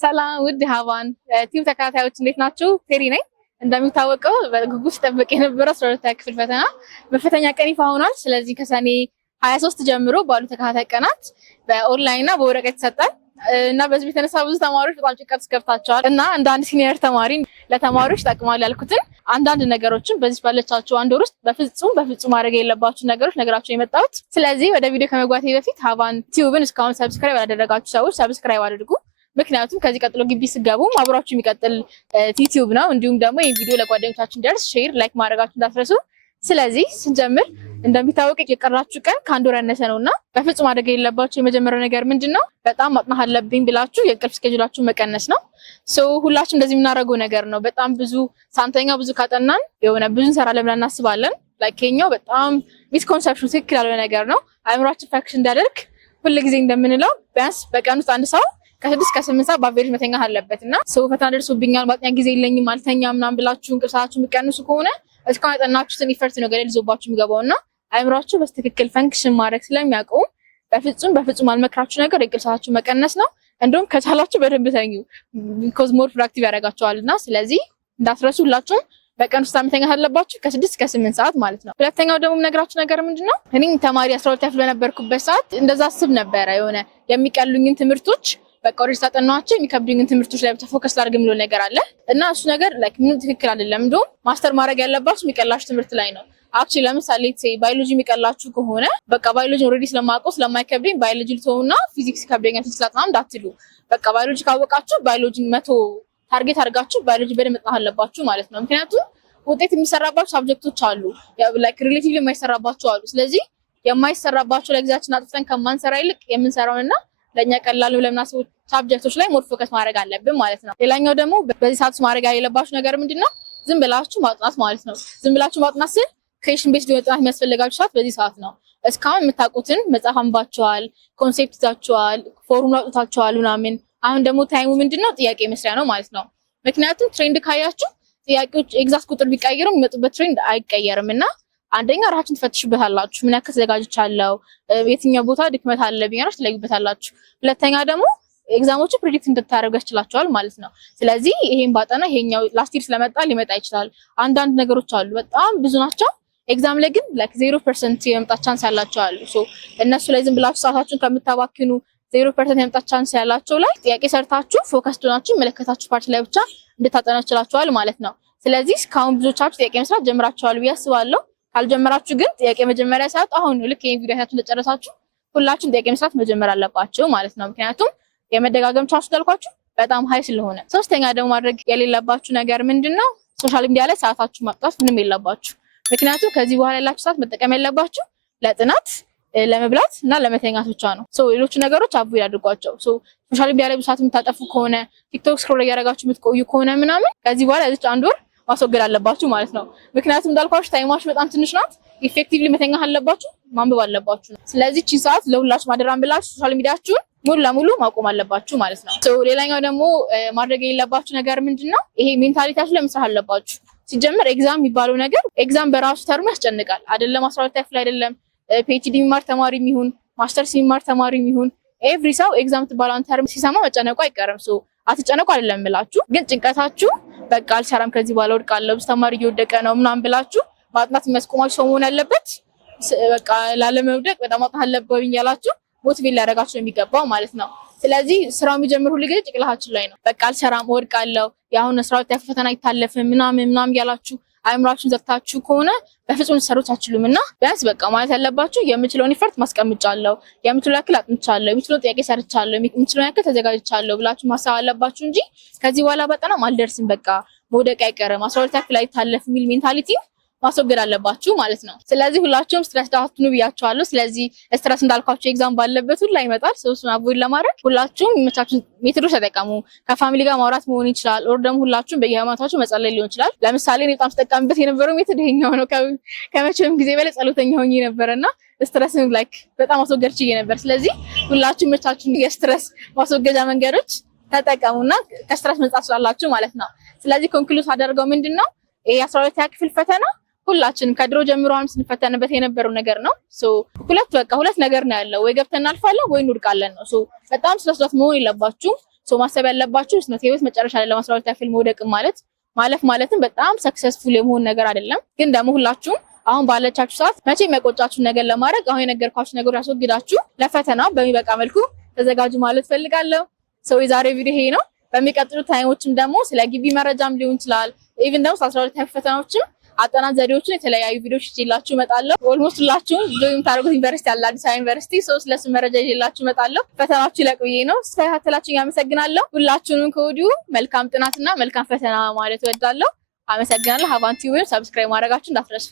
ሰላም ውድ ሀቫን ቲቪ ተከታታዮች እንዴት ናችሁ? ቴሪ ነኝ። እንደሚታወቀው በጉጉት ተጠብቅ የነበረው 12ኛ ክፍል ፈተና በፈተኛ ቀን ይፋ ሆኗል። ስለዚህ ከሰኔ 23 ጀምሮ ባሉ ተከታታይ ቀናት በኦንላይን እና በወረቀት ይሰጣል እና በዚህ የተነሳ ብዙ ተማሪዎች በጣም ጭንቀት ገብታቸዋል እና እንደ አንድ ሲኒየር ተማሪ ለተማሪዎች ይጠቅማል ያልኩትን አንዳንድ ነገሮችን በዚህ ባለቻችሁ አንድ ወር ውስጥ በፍጹም ማድረግ የሌለባችሁ ነገሮች ነገራችሁ የመጣሁት። ስለዚህ ወደ ቪዲዮ ከመግባቴ በፊት ሀቫን ቲዩብን እስካሁን ሰብስክራይብ ያላደረጋችሁ ሰዎች ሰብስክራይብ አድርጉ። ምክንያቱም ከዚህ ቀጥሎ ግቢ ስገቡም አብራችሁ የሚቀጥል ዩቲዩብ ነው። እንዲሁም ደግሞ ይሄን ቪዲዮ ለጓደኞቻችሁ ደርስ ሼር ላይክ ማድረጋችሁ እንዳትረሱ። ስለዚህ ስንጀምር እንደሚታወቀው የቀራችሁ ቀን ከአንድ ወር ያነሰ ነውና በፍጹም ማድረግ የሌለባችሁ የመጀመሪያው ነገር ምንድነው? በጣም ማጥናት አለብኝ ብላችሁ የእንቅልፍ ስኬጁላችሁ መቀነስ ነው። ሁላችንም እንደዚህ የምናደርገው ነገር ነው። በጣም ብዙ ሳንተኛ ብዙ ካጠናን የሆነ ብዙ እንሰራለን ብለን እናስባለን። ላይከኛው በጣም ሚስኮንሰፕሽን ትክክል ያልሆነ ነገር ነው። አእምሯችን ፈክሽ እንዳደርግ ሁልጊዜ እንደምንለው ቢያንስ በቀን ውስጥ አንድ ሰው ከ6 እስከ 8 ሰዓት በአቬሬጅ መተኛት አለበት እና ፈተና ደርሶብኛል ማጥኛ ጊዜ የለኝም አልተኛ ምናምን ብላችሁ እንቅልፋችሁ የሚቀንሱ ከሆነ እስካሁን ያጠናችሁትን ኢፈርት ነው ገደል ይዞባችሁ የሚገባው እና አእምሯችሁ በትክክል ፈንክሽን ማድረግ ስለሚያውቀው በፍጹም አልመክራችሁ ነገር የእንቅልፍ ሰዓታችሁ መቀነስ ነው። እንደውም ከቻላችሁ በደንብ ተኙ ቢኮዝ ሞር ፕሮዳክቲቭ ያደርጋችኋልና። ስለዚህ እንዳትረሱ ሁላችሁም በቀን ውስጥ መተኛት አለባችሁ ከ6 እስከ 8 ሰዓት ማለት ነው። ሁለተኛው ደግሞ የምነግራችሁ ነገር ምንድነው? እኔ ተማሪ 12 ክፍል በነበርኩበት ሰዓት እንደዛ አስብ ነበረ። የሆነ የሚቀሉኝን ትምህርቶች በቃ ወደ ሳጠናቸው የሚከብዱኝን ትምህርቶች ላይ ብቻ ፎከስ ላድርግ የሚለው ነገር አለ እና እሱ ነገር ላይክ ምንም ትክክል አይደለም። እንደውም ማስተር ማድረግ ያለባችሁ የሚቀላችሁ ትምህርት ላይ ነው። አክቹሊ ለምሳሌ ባዮሎጂ የሚቀላችሁ ከሆነ በቃ ባዮሎጂ ኦልሬዲ ስለማውቀው ስለማይከብደኝ ባዮሎጂ ልተውና ፊዚክስ ይከብደኛል ፊዚክስ ላጥና እንዳትሉ። በቃ ባዮሎጂ ካወቃችሁ ባዮሎጂ 100 ታርጌት አድርጋችሁ ባዮሎጂ በደንብ መጥናት አለባችሁ ማለት ነው። ምክንያቱም ውጤት የሚሰራባችሁ ሳብጀክቶች አሉ፣ ላይክ ሪሌቲቭሊ የማይሰራባችሁ አሉ። ስለዚህ የማይሰራባችሁ ለጊዜያችን አጥፍተን ከማንሰራ ይልቅ የምንሰራውንና ለኛ ቀላል ብለን የምናስበው ሳብጀክቶች ላይ ሞር ፎከስ ማድረግ አለብን ማለት ነው። ሌላኛው ደግሞ በዚህ ሰዓት ማድረግ ያለባችሁ ነገር ምንድነው? ዝም ብላችሁ ማጥናት ማለት ነው። ዝም ብላችሁ ማጥናት ስል ክሬሽን ቤዝ ሊወጣ የሚያስፈልጋችሁ ሰዓት በዚህ ሰዓት ነው። እስካሁን የምታውቁትን መጽሐፍ አንባችኋል፣ ኮንሴፕት ይዛችኋል፣ ፎርሙላ አውጥታችኋል ምናምን። አሁን ደግሞ ታይሙ ምንድነው? ጥያቄ መስሪያ ነው ማለት ነው። ምክንያቱም ትሬንድ ካያችሁ ጥያቄዎች ኤግዛክት ቁጥር ቢቀየሩም የሚመጡበት ትሬንድ አይቀየርም እና አንደኛ ራሳችሁን ትፈትሹበታላችሁ። ምን ያክል ተዘጋጅቻለሁ፣ የትኛው ቦታ ድክመት አለብኝ አራሽ ትለዩበታላችሁ። ሁለተኛ ደግሞ ኤግዛሞቹ ፕሪዲክት እንድታደርጉ ያስችላችኋል ማለት ነው። ስለዚህ ይሄን ባጠና ይሄኛው ላስት ይር ስለመጣ ሊመጣ ይችላል። አንዳንድ ነገሮች አሉ በጣም ብዙ ናቸው። ኤግዛም ላይ ግን ላይክ 0% የመምጣት ቻንስ ያላቸው አሉ። እነሱ ላይ ዝም ብላችሁ ሰዓታችሁን ከምታባክኑ 0% የመምጣት ቻንስ ያላቸው ላይ ጥያቄ ሰርታችሁ ፎከስ ሆናችሁ መለከታችሁ ፓርት ላይ ብቻ እንድታጠና ይችላችኋል ማለት ነው። ስለዚህ እስካሁን ብዙዎቻችሁ ጥያቄ መስራት ጀምራችኋል ብዬ አስባለሁ። ካልጀመራችሁ ግን ጥያቄ መጀመሪያ ሰዓት አሁን ነው። ልክ ይሄን ቪዲዮአችሁን እንደጨረሳችሁ ሁላችሁም ጥያቄ መስራት መጀመር አለባችሁ ማለት ነው። ምክንያቱም የመደጋገም ቻንሱ እንዳልኳችሁ በጣም ሃይ ስለሆነ። ሶስተኛ ደግሞ ማድረግ የሌለባችሁ ነገር ምንድነው? ሶሻል ሚዲያ ላይ ሰዓታችሁ ማጥፋት ምንም የለባችሁ። ምክንያቱም ከዚህ በኋላ ያላችሁ ሰዓት መጠቀም ያለባችሁ ለጥናት፣ ለመብላት እና ለመተኛት ብቻ ነው። ሌሎቹ ነገሮች አቮይድ አድርጓቸው። ሶሻል ሚዲያ ላይ ብዙ ሰዓት የምታጠፉ ከሆነ ቲክቶክ ስክሮል እያደረጋችሁ የምትቆዩ ከሆነ ምናምን ከዚህ በኋላ እዚች አንድ ወር ማስወገድ አለባችሁ ማለት ነው። ምክንያቱም እንዳልኳችሁ ታይማችሁ በጣም ትንሽ ናት። ኢፌክቲቭሊ መተኛት አለባችሁ፣ ማንበብ አለባችሁ። ስለዚህ እቺ ሰዓት ለሁላችሁ ማደራም ብላችሁ ሶሻል ሚዲያችሁን ሙሉ ለሙሉ ማቆም አለባችሁ ማለት ነው። ሌላኛው ደግሞ ማድረግ የሌለባችሁ ነገር ምንድነው? ይሄ ሜንታሊቲያችሁ ላይ መስራት አለባችሁ። ሲጀምር ኤግዛም የሚባለው ነገር ኤግዛም በራሱ ተርሙ ያስጨንቃል አይደለም? 12 ክፍል አይደለም ፒኤችዲ የሚማር ተማሪ የሚሆን ማስተርስ የሚማር ተማሪ የሚሆን ኤቭሪ ሰው ኤግዛም ትባላን ተርም ሲሰማ መጨነቁ አይቀርም። አትጨነቁ አይደለም ብላችሁ ግን ጭንቀታችሁ በቃ አልሰራም ከዚህ በኋላ ወድቃለሁ ብዙ ተማሪ እየወደቀ ነው ምናምን ብላችሁ ማጥናት የሚያስቆማችሁ ሰው መሆን ያለበት። በቃ ላለመውደቅ በጣም ማጥናት አለብኝ ያላችሁ ሞቲቬት ሊያደርጋችሁ የሚገባው ማለት ነው። ስለዚህ ስራው የሚጀምር ሁሉ ጊዜ ጭንቅላታችን ላይ ነው። በቃ አልሰራም ወድቃለሁ የአሁን 12 ፈተና አይታለፍም ምናምን ያላችሁ አእምሯችሁን ዘግታችሁ ከሆነ በፍጹም ልትሰሩት አትችሉም እና ቢያንስ በቃ ማለት ያለባችሁ የምችለውን ኢፈርት ማስቀምጫለሁ፣ የምችለው ያክል አጥንቻለሁ፣ የምችለውን ጥያቄ ሰርቻለሁ፣ የምችለውን ያክል ተዘጋጅቻለሁ ብላችሁ ማሰብ አለባችሁ እንጂ ከዚህ በኋላ በጣም አልደርስም በቃ መውደቅ አይቀርም 12 ያክል አይታለፍም የሚል ሜንታሊቲ ማስወገድ አለባችሁ ማለት ነው። ስለዚህ ሁላችሁም ስትረስ ዳትኑ ብያችኋለሁ። ስለዚህ ስትረስ እንዳልኳችሁ ኤግዛም ባለበት ሁሉ ይመጣል። እሱን አቮይድ ለማድረግ ሁላችሁም የሚመቻችሁን ሜቶዶች ተጠቀሙ። ከፋሚሊ ጋር ማውራት መሆን ይችላል፣ ኦር ደግሞ ሁላችሁም በየሃይማኖታችሁ መጸለይ ሊሆን ይችላል። ለምሳሌ እኔ በጣም ስጠቀምበት የነበረው ሜቶድ ይሄኛው ነው። ከመቼም ጊዜ በላይ ጸሎተኛ ሆኜ ነበርና ስትረስን ላይክ በጣም ማስወገድ ችዬ ነበር። ስለዚህ ሁላችሁም የሚመቻችሁን የስትረስ ማስወገጃ መንገዶች ተጠቀሙና ከስትረስ መንጻት ትችላላችሁ ማለት ነው። ስለዚህ ኮንክሉድ አደርገው ምንድነው ይሄ 12ኛ ክፍል ፈተና ሁላችንም ከድሮ ጀምሮ ስንፈተንበት የነበረው ነገር ነው። ሁለት ነገር ነው ያለው፣ ወይ ገብተን እናልፋለን ወይ እንወድቃለን ነው። በጣም ስለስለት መሆን የለባችሁም። ማሰብ ያለባችሁ ነው ህይወት መጨረሻ ላይ ለ12 ክፍል መውደቅ ማለት ማለፍ ማለትም በጣም ሰክሰስፉል የመሆን ነገር አይደለም። ግን ደግሞ ሁላችሁም አሁን ባለቻችሁ ሰዓት መቼ የሚያቆጫችሁ ነገር ለማድረግ አሁን የነገርኳችሁ ነገር ያስወግዳችሁ ለፈተናው በሚበቃ መልኩ ተዘጋጁ ማለት ፈልጋለሁ። የዛሬው ቪዲዮ ይሄ ነው። በሚቀጥሉት ታይሞችም ደግሞ ስለ ግቢ መረጃም ሊሆን ይችላል ኢቭን ደግሞ 12 ፈተናዎችም አጠናን ዘዴዎችን የተለያዩ ቪዲዮዎች ይዤላችሁ እመጣለሁ። ኦልሞስት ሁላችሁም ጆይን የምታደርጉት ዩኒቨርሲቲ አለ አዲስ አበባ ዩኒቨርሲቲ ስለሱ መረጃ ይዤላችሁ እመጣለሁ። ፈተናዎቹ ይለቅ ብዬ ነው። ስለተከታተላችሁኝ አመሰግናለሁ። ሁላችሁንም ከወዲሁ መልካም ጥናትና መልካም ፈተና ማለት እወዳለሁ። አመሰግናለሁ። ሀቫንቲ ዌብ ሰብስክራይብ ማድረጋችሁ እንዳትረሱ።